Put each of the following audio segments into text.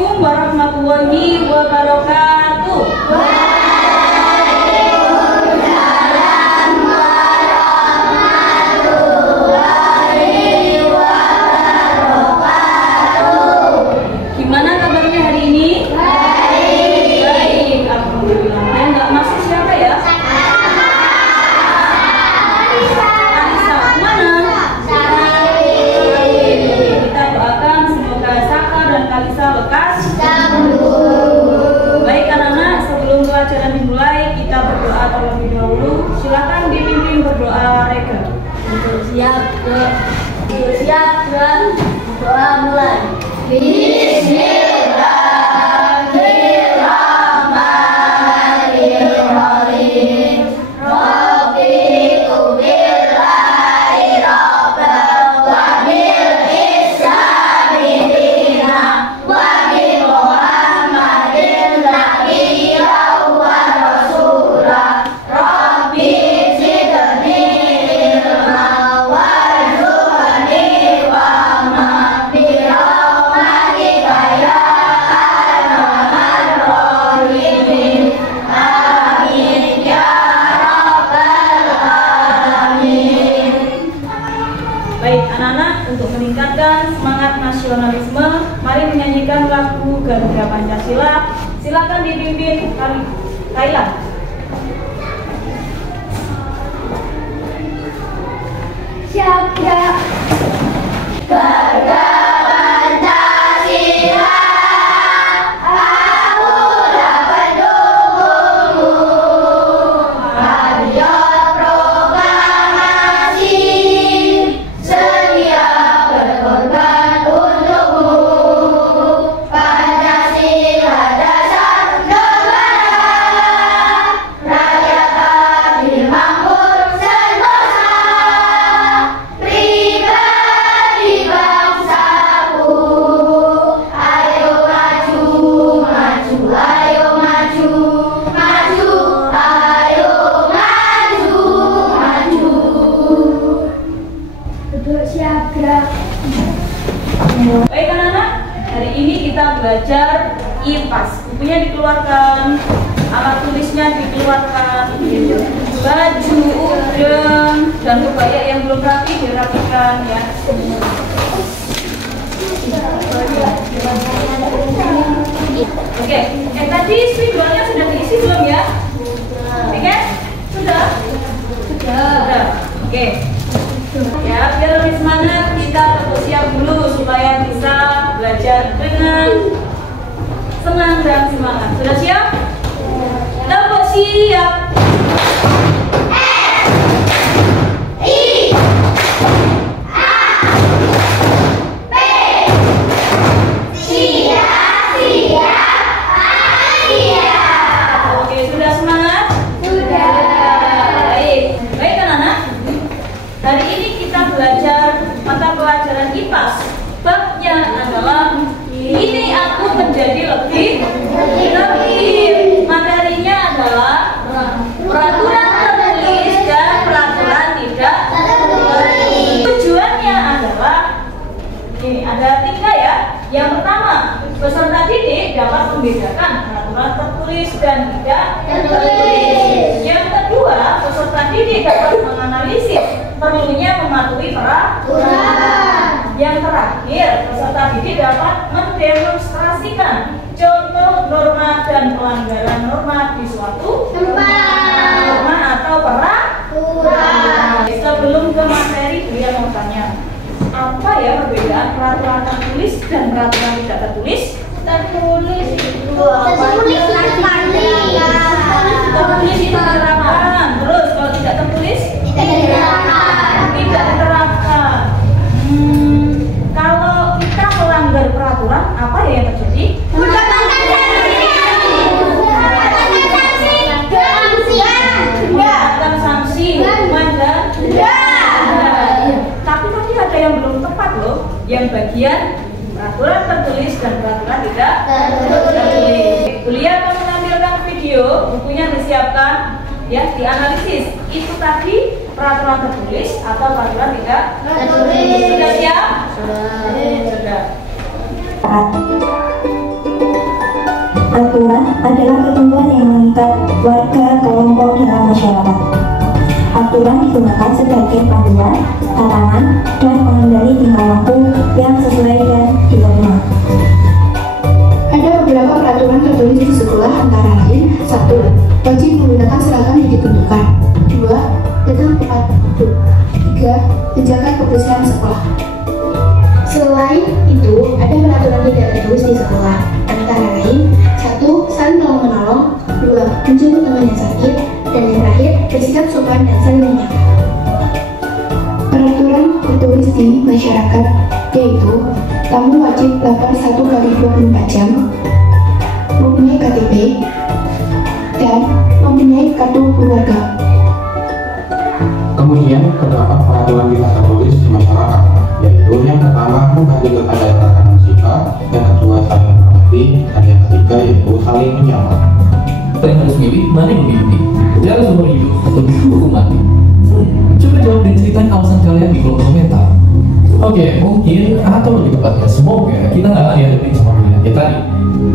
Assalamualaikum warahmatullahi wabarakatuh. Waalaikumsalam warahmatullahi wabarakatuh. Gimana kabarnya hari ini? Baik. Baik, alhamdulillah. Yang nggak masuk siapa ya? Alisa. Mana? Kita doakan semoga Saka dan Kalisa lekas. Baik anak-anak, sebelum pelajaran dimulai kita berdoa terlebih dahulu. Silakan dipimpin berdoa Rega. Siap dan doa mulai. Bismillahirrahmanirrahim. Rabbiku billahi rabban wa bil islami dinan wa bi Muhammadin nabiyyan wa rasulah. Rabbi zidni ilma warzuqni fahma bi rahmatika ya arhamar rahimin. Amin ya rabbal alamin. Baik anak-anak, untuk meningkatkan semangat nasionalisme, mari menyanyikan lagu Garuda Pancasila. Silakan dipimpin Kaila. Siap ya. Garuda Pancasila, akulah pendukungmu. Patriot proklamasi, sedia berkorban untukmu. Pancasila dasar negara, rakyat adil makmur sentosa. Pribadi bangsaku, ayo maju, maju, ayo maju, maju, ayo maju, maju. Duduk siap gerak. Baik anak-anak, hari ini kita belajar IPAS. Bukunya dikeluarkan, alat tulisnya dikeluarkan, baju, udeng, dan kebaya yang belum rapi dirapikan ya. Oke, tadi spidolnya sudah diisi belum ya? Oke, sudah? Sudah. Oke. Ya, biar lebih semangat kita bersiap dulu supaya bisa belajar dengan senang dan semangat. Sudah siap? Tempat siap. Oke, sudah semangat? Sudah. Baik. Baik anak-anak. Hari ini kita belajar mata pelajaran IPAS. Babnya adalah ini aku menjadi lebih tertib. Materinya adalah peraturan tertulis dan peraturan tidak tertulis. Tujuannya adalah ini ada 3 ya. Yang pertama, peserta didik dapat membedakan peraturan tertulis dan tidak tertulis. Yang kedua, peserta didik dapat menganalisis perlunya mematuhi peraturan. Yang terakhir, peserta didik dapat mendemonstrasikan contoh norma dan pelanggaran norma di suatu norma atau peraturan. Sebelum ke materi, Buya mau tanya, apa ya perbedaan peraturan tertulis dan peraturan tidak tertulis? Tertulis itu Tertulis diterapkan. Terus kalau tidak tertulis tidak diterapkan. Kalau kita melanggar peraturan, apa ya yang terjadi? Mendapatkan sanksi, hukuman dan denda. Tapi tadi ada yang belum tepat loh, yang bagian peraturan tertulis dan peraturan tidak tertulis. Kuliah akan menampilkan video, bukunya disiapkan, ya dianalisis. Itu tadi peraturan tertulis atau peraturan tidak tertulis. Sudah siap? Sudah. Aturan adalah ketentuan yang mengikat warga kelompok dalam masyarakat. Aturan digunakan sebagai panduan, tatanan, dan pengendali tingkah laku yang sesuai dan diterima. Ada beberapa peraturan tertulis di sekolah antara lain: 1. Wajib menggunakan seragam yang ditentukan. 2. Datang tepat waktu. 3. Menjaga kebersihan sekolah. Selain itu, ada peraturan tidak tertulis di sekolah antara lain: 1. Saling menolong. 2. Menjemput teman yang sakit. Dan yang terakhir, bersikap sopan dan saling menyapa. Peraturan tertulis di masyarakat yaitu tamu wajib lapor 1 kali 24 jam, mempunyai KTP, dan mempunyai kartu keluarga. Kemudian terdapat peraturan tidak tertulis di masyarakat, yaitu yang pertama membagi kepada rakanan sifat, yang kedua saling mengerti, dan yang ketiga yaitu saling menyapa. Kalian harus milih mana yang lebih penting, jalan seumur hidup atau dihukum mati. Coba jawab dan ceritain alasan kalian di kolom komentar. Oke, mungkin atau lebih tepatnya semoga kita nggak akan dihadapin sama pilihan kita tadi.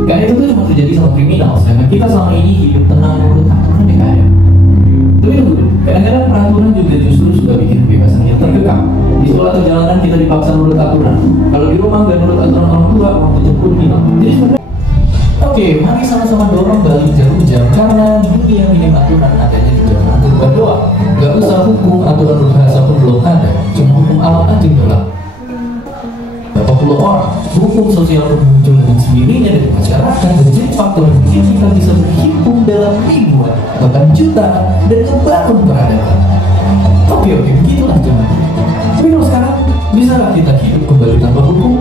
Karena itu tuh cuma terjadi sama kriminal, sedangkan kita selama ini hidup tenang menurut aturan yang ada. Tapi tunggu, kadang-kadang peraturan juga justru sudah bikin kebebasan yang terkekang. Di sekolah atau jalanan kita dipaksa menurut aturan. Kalau di rumah nggak menurut aturan orang tua, mau dijemput kriminal. Jadi sebenarnya oke, mari sama-sama dorong balik jam karena dunia minim aturan adanya di zaman berubah doang. Gak usah hukum aturan berbahasa pun belum ada, cuma hukum alam aja doang. Berapa puluh orang, hukum sosial pun muncul dengan sendirinya dari masyarakat dan jadi faktor bikin kita bisa berhimpun dalam ribuan bahkan jutaan dan membangun peradaban. Oke, begitulah zaman. Tapi kalau sekarang, bisakah kita hidup kembali tanpa hukum?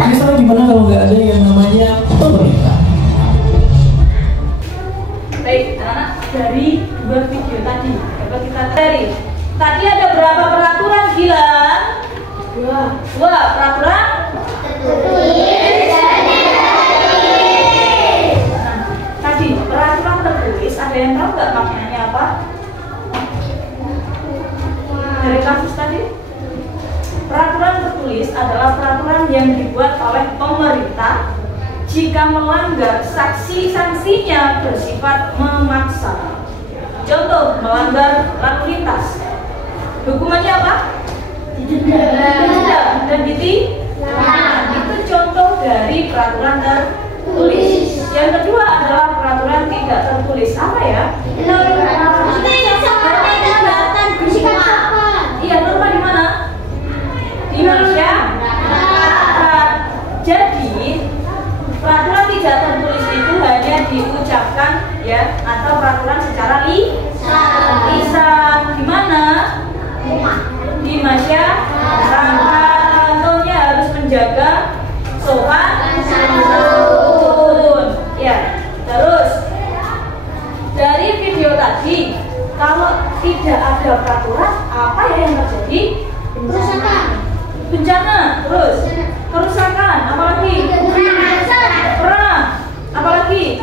Misalnya gimana kalau nggak ada yang namanya pemerintah? Baik, anak-anak, dari dua video tadi dapat kita cari. Tadi ada berapa peraturan, Gilang? Dua peraturan tertulis. Nah, tadi peraturan tertulis, ada yang tahu nggak maknanya apa? Dari kasus tadi, peraturan tertulis adalah peraturan yang dibuat oleh pemerintah. Jika melanggar, sanksinya bersifat memaksa. Contoh, melanggar lalu lintas, hukumannya apa? Didenda dan ditilang. Itu contoh dari peraturan tertulis. Yang kedua adalah peraturan tidak tertulis. Apa ya? Iya, norma di mana? Di Indonesia. Jadi peraturan tidak tertulis itu hanya diucapkan ya, atau peraturan secara lisan. Di mana? Di masyarakat. Contohnya harus menjaga sopan santun. Ya. Terus dari video tadi, kalau tidak ada peraturan, apa ya yang terjadi? Bencana. Terus kerusakan. Apalagi? Perang. Apalagi?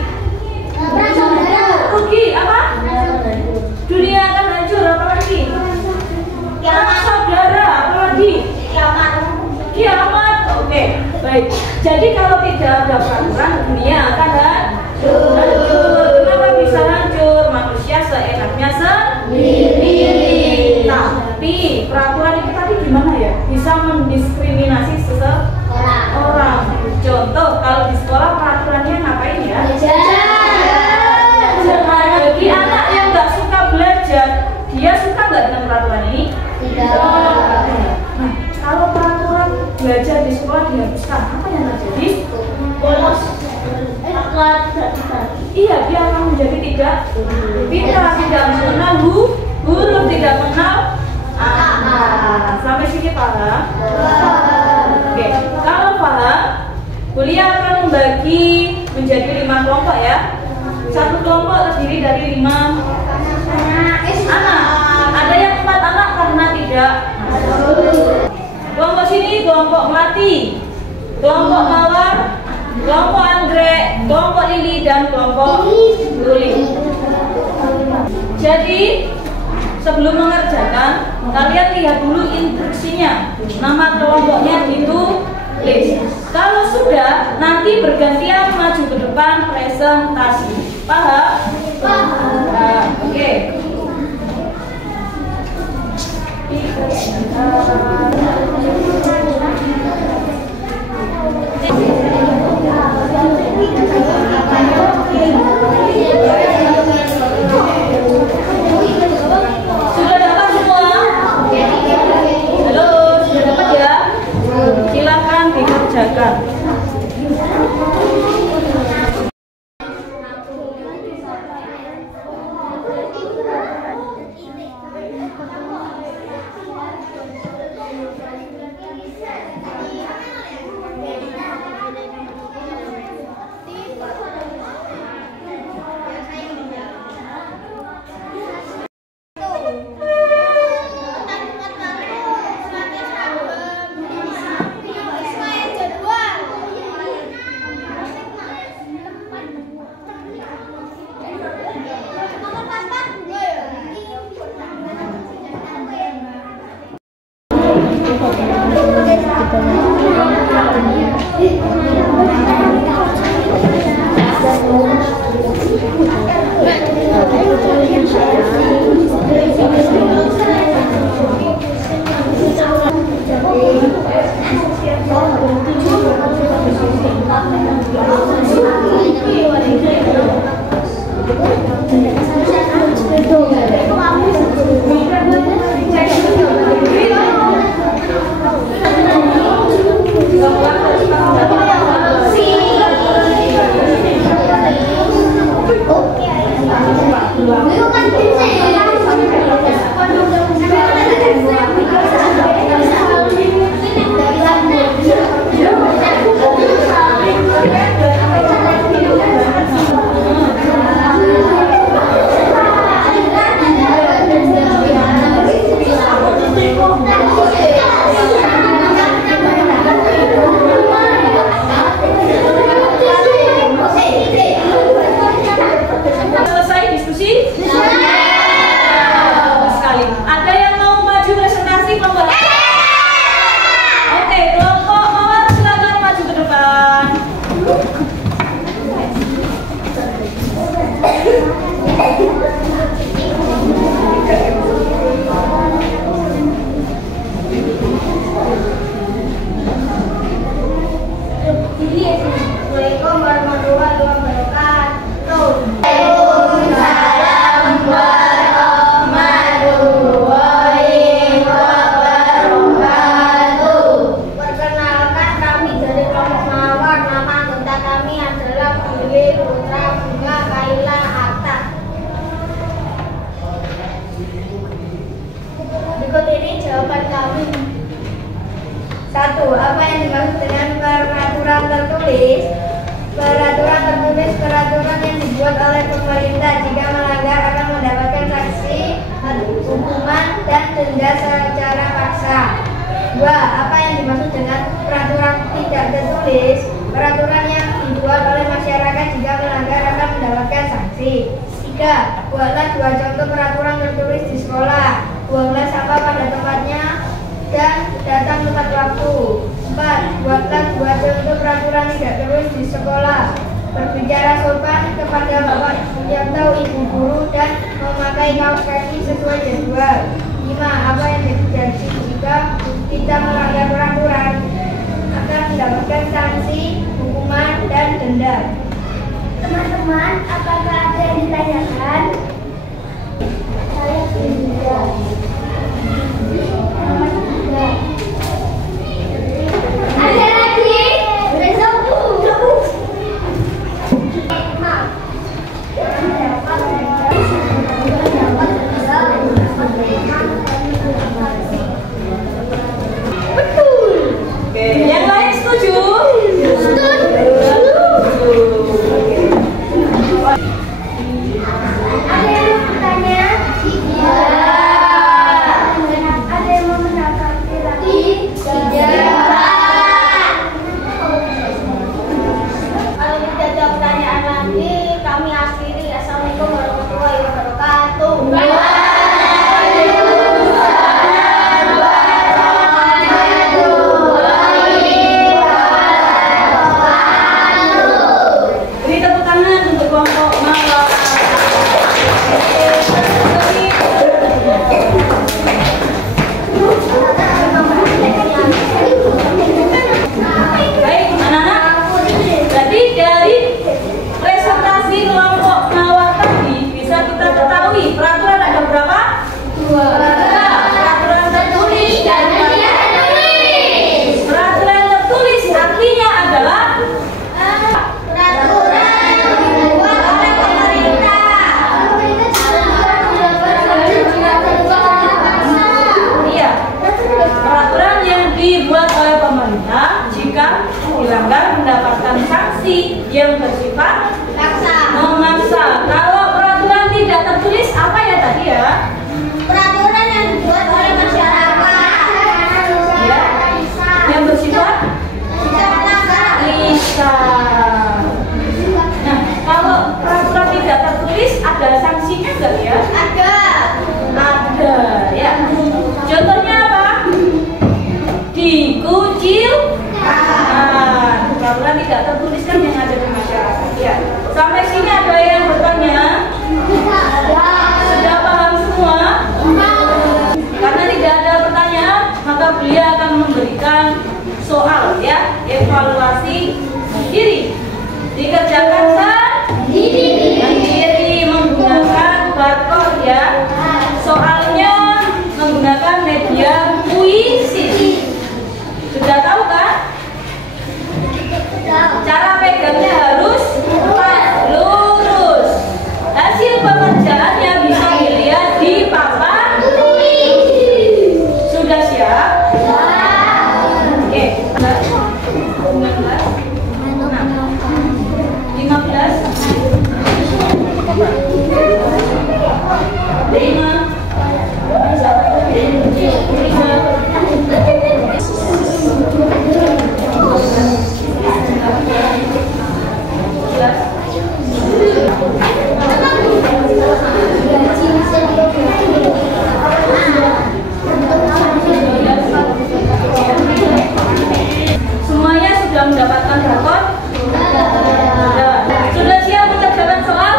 Rugi. Apa? Dunia akan hancur. Apalagi? Saudara. Apalagi? Kiamat. Oke, baik. Jadi kalau tidak ada peraturan, dunia akan hancur. Kenapa bisa hancur? Manusia seenaknya sendiri. Tapi peraturan itu tadi gimana ya? Bisa mendiskriminasi seseorang. Contoh, kalau di sekolah peraturannya ngapain ya? Bagi anak yang nggak suka belajar, dia suka nggak dengan peraturan ini? Nah, kalau peraturan belajar di sekolah dihapuskan, apa yang terjadi? Bolos. Iya, dia akan menjadi tidak pintar, tidak mengenal huruf, tidak mengenal angka. Sampai sini paham? Oke, kalau paham, kuliah akan membagi menjadi 5 kelompok ya. Satu kelompok terdiri dari 5 anak. Ada yang 4 anak karena tidak. Kelompok sini kelompok melati, kelompok mawar, kelompok anggrek, kelompok lili, dan kelompok luli. Jadi sebelum mengerjakan, kalian lihat dulu instruksinya. Nama kelompoknya ditulis. Kalau sudah, nanti bergantian maju ke depan presentasi. Paham? Paham. Oke. Sudah dapat semua? Halo, sudah dapat ya? Silakan dikerjakan. Assalamualaikum warahmatullahi wabarakatuh. Perkenalkan, kami dari kelompok Mawar. Nama anggota kami adalah Billy, Putra, Bunga, Kaila, Atta. Berikut ini jawaban kami. 1. Apa yang dimaksud dengan peraturan tertulis? Peraturan tertulis peraturan yang dibuat oleh pemerintah. Jika melanggar akan mendapatkan sanksi, hukuman, dan denda secara paksa. 2. Apa yang dimaksud dengan peraturan tidak tertulis? Peraturan yang dibuat oleh masyarakat, jika melanggar akan mendapatkan sanksi. 3. Buatlah 2 contoh peraturan tertulis di sekolah. Buanglah sampah pada tempatnya dan datang tepat waktu. 4. Buatlah 2 contoh peraturan tidak tertulis di sekolah. Berbicara sopan kepada bapak yang tahu, ibu guru, dan memakai kaos kaki sesuai jadwal. 5. Apa yang terjadi jika kita melanggar peraturan? Akan mendapatkan sanksi, hukuman, dan denda. Teman-teman, apakah ada yang ditanyakan? Saya tidak. Ada lagi? Betul. Oke, yang lain setuju? Ada Peraturan tertulis dan tidak tertulis. Peraturan tertulis artinya adalah Peraturan yang dibuat oleh pemerintah. iya, peraturan yang dibuat oleh pemerintah jika dilanggar mendapatkan sanksi yang bersifat memaksa. Kalau peraturan tidak tertulis apa ya tadi ya? Peraturan yang dibuat oleh masyarakat. Ya, yang bersifat lisan. Nah, kalau peraturan tidak tertulis ada sanksinya enggak ya? Ada, ya. Contohnya apa? Dikucilkan. Peraturan tidak tertulis kan yang ada di masyarakat. Ya. Sampai sini ada yang bertanya? Sudah paham semua? Karena tidak ada pertanyaan, maka beliau akan memberikan soal ya, evaluasi diri. Dikerjakan sendiri menggunakan barcode ya. Soalnya menggunakan media puisi. Sudah tahu kan? Cara pegangnya harus lurus. Hasil pengerjaannya bisa dilihat di papan. Sudah siap? Oke. 15. Semuanya sudah mendapatkan rapor? Sudah siap mengerjakan soal?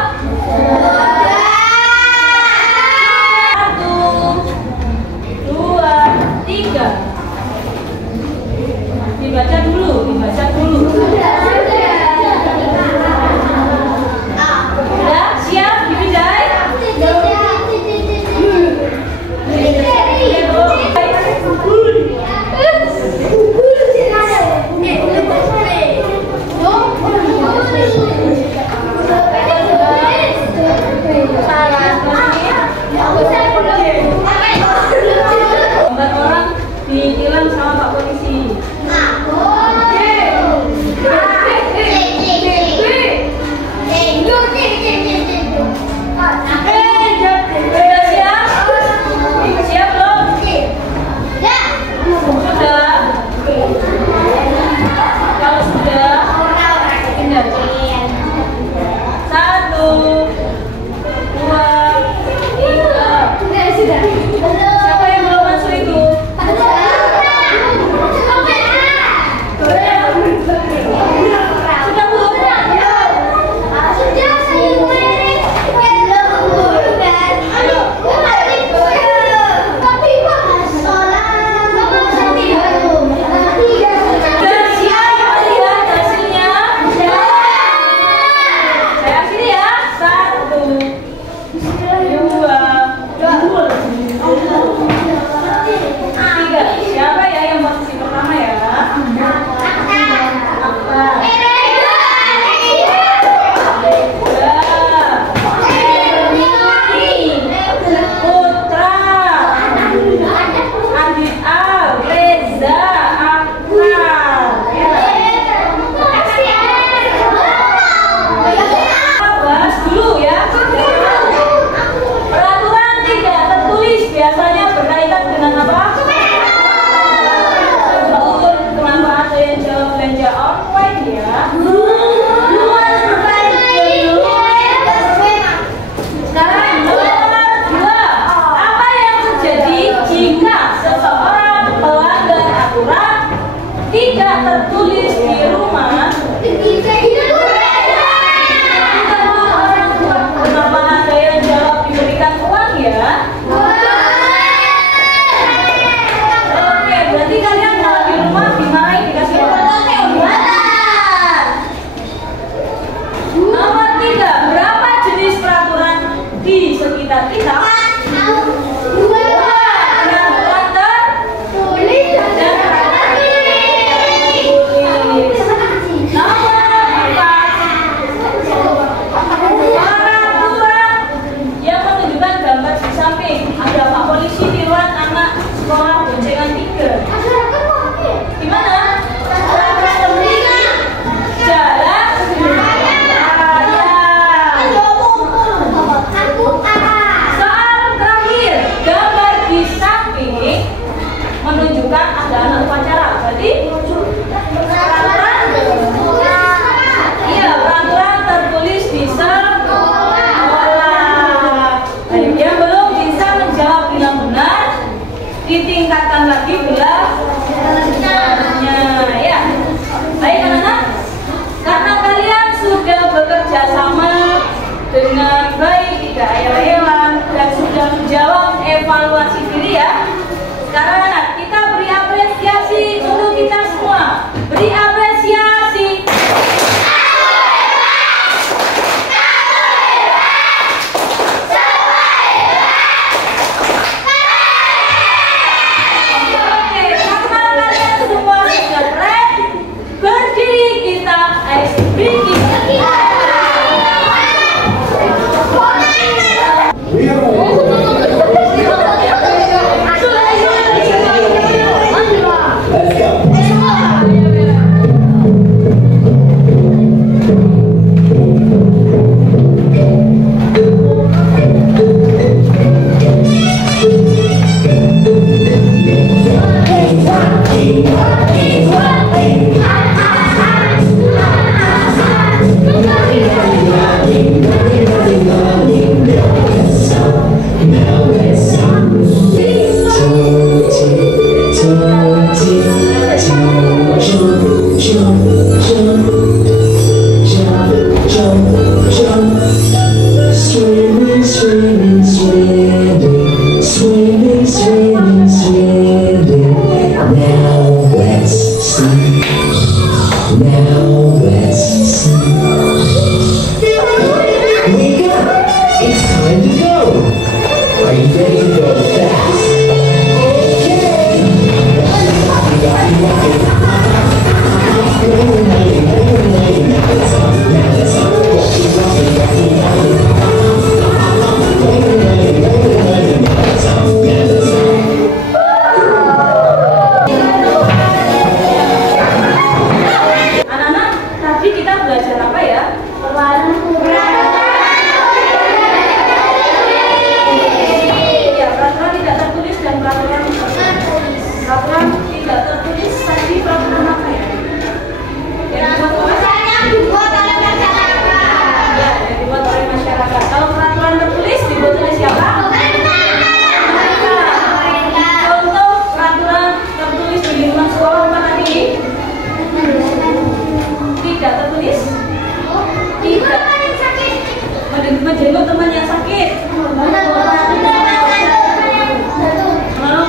Menjenguk teman yang sakit, menolong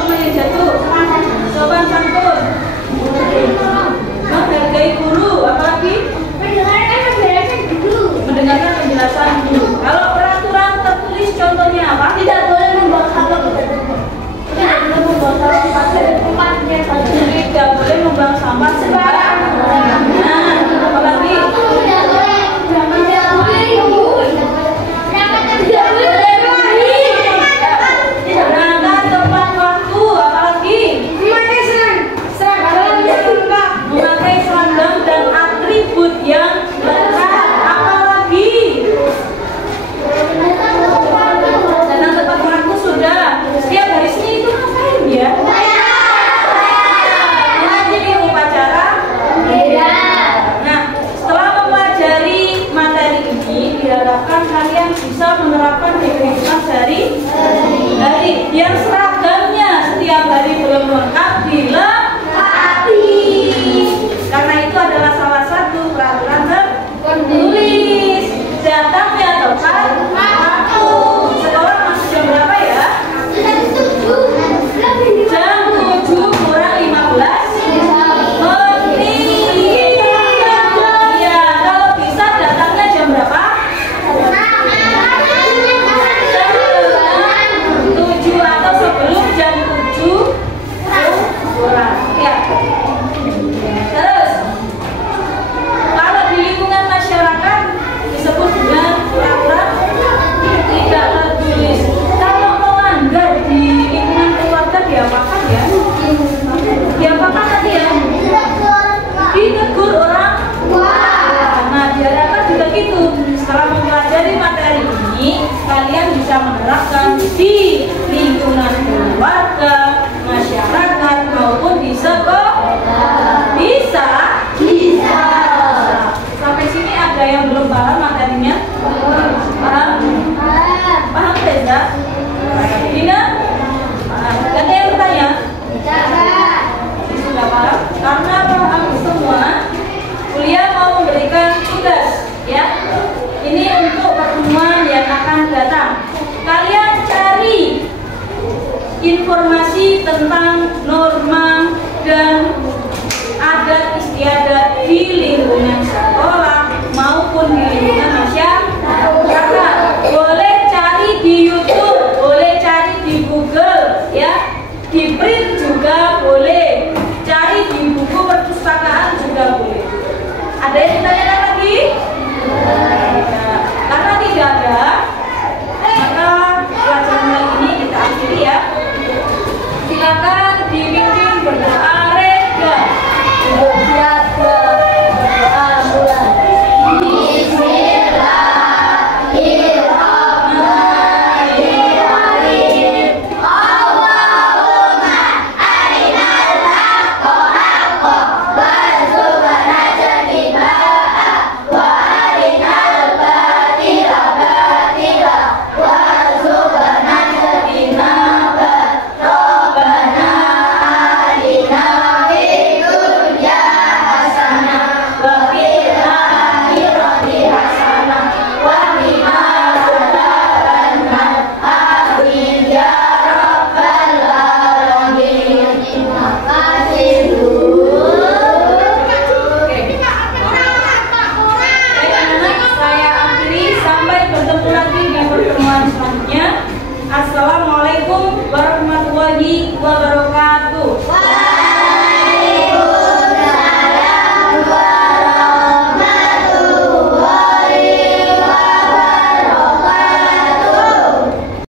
teman yang jatuh, sopan santun, menghargai guru, apalagi mendengarkan penjelasan guru. Kalau peraturan tertulis contohnya apa? Tidak boleh membuang sampah ke tempat. Tidak boleh membuang sampah pada tempatnya. Tidak boleh membuang sampah sembarangan. Nah, apalagi kalian bisa menerapkan di kehidupan sehari-hari yang seragamnya setiap hari belum lengkap dilengkapi. Karena itu adalah salah satu peraturan tertulis. Datangnya tepat waktu. Sekarang masih jam berapa ya? Jam 7 kurang 15 menit. Ya, kalau bisa datangnya jam berapa? 7 atau sebelum jam 7 kurang. Ya. Terus, kalau di lingkungan masyarakat disebut dengan peraturan tidak tertulis. Kalau melanggar di lingkungan keluarga diapakan ya? Diapakan tadi ya? Ditegur orang tua. Nah, diharapkan juga gitu. Setelah mempelajari materi ini, kalian bisa menerapkan di lingkungan keluarga, masyarakat maupun di sekolah. Bisa? Bisa. Sampai sini ada yang belum paham materinya? Paham? Paham Reza? Dina? Paham. Ada yang bertanya? Sudah paham? Karena paham semua, kuliah mau memberikan tugas, ya. Ini untuk pertemuan yang akan datang. Kalian cari informasi tentang norma dan adat istiadat di lingkungan sekolah maupun di lingkungan masyarakat. Boleh cari di YouTube, boleh cari di Google, ya. Di print juga boleh. Cari di buku perpustakaan juga boleh. Ada yang ditanya lagi? Karena tidak ada, maka pelajaran kali ini kita akhiri ya. Silakan dipimpin berdoa reda. Berdoa Assalamualaikum warahmatullahi wabarakatuh.